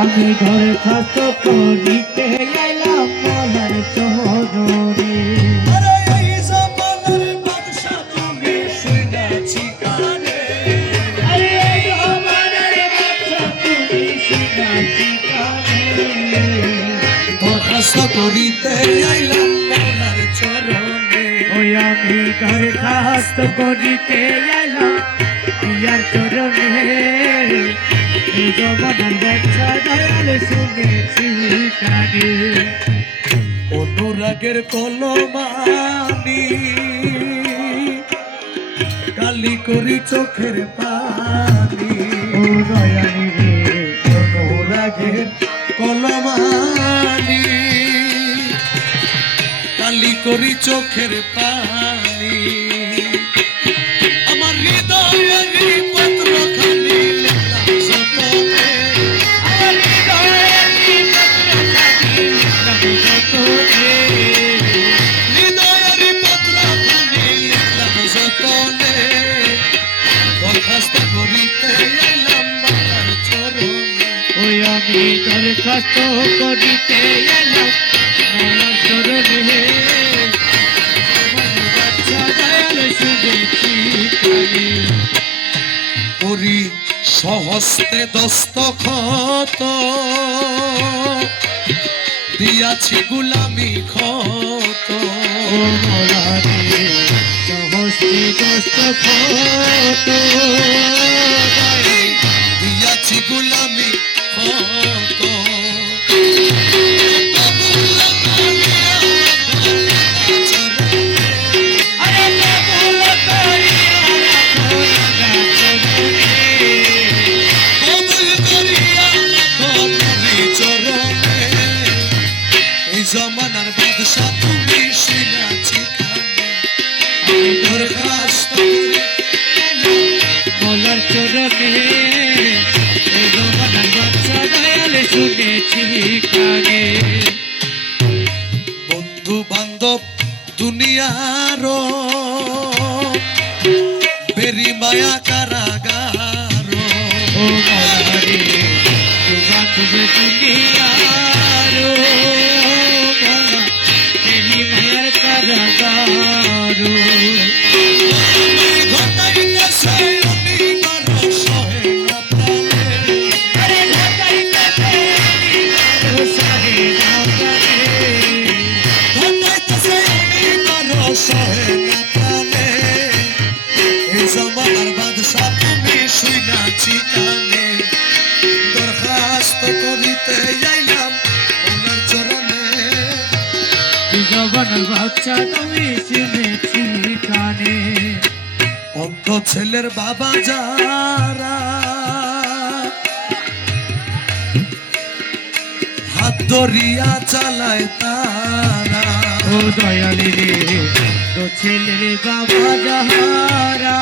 আমি ঘর খাস করিতে এলাম মলার চহরে করিতে আইলাম মৌলার চরণে। ওই আমি ঘর খাস করিতে ইয়ার চরণে। এই জমানার বাচ্চা দয়াল শুনেছি অনুরাগের কলমানি কালি করি চোখের পানি। ও দয়ালি রে অনুরাগের কলমানি কালি করি চোখের পানি। ওই আমি দরখাস্ত করিতে এলাম। মনার চরণে আমার বাচ্চা দয়াল শুনেছি কানে করি সহস্তে দস্তখত দিয়াছি গুলামি ও মোরারে just a photo. শুনেছি কানে। বন্ধু বান্ধব দুনিয়ার বেরি মায়া কারাগার। ও তোমা বাদশা তুমি শুনাছি কানে দরখাস্ত করিতে আইলাম ওনার চরণে। জবান বাচ্চা তুমি শুনেছি কানে অন্ধ ছেলের বাবা যারা হাত ধরিয়া চালায় তারা। ও দয়ালি রে তো ছেলের বাবা যাহারা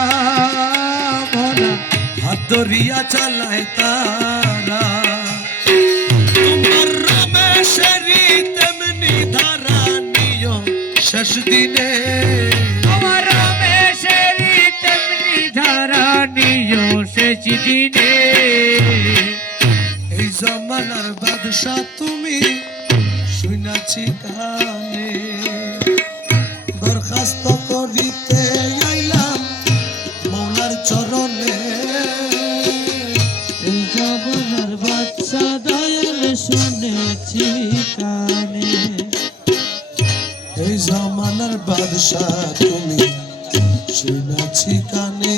মনা হাত ধরিয়া চালায় তারা। তোমার রমেশেরই তেমনি ধারা নিয় শেষ দিনে। আমার রামেশেরই তেমনি ধারা নিয় শেষ দিনে। এই জমানার বাদশা তুমি শুনাছি কানে। দরখাস্ত করিতে শুনেছি কানে এই জমানার বাদশাহ তুমি শুনেছি কানে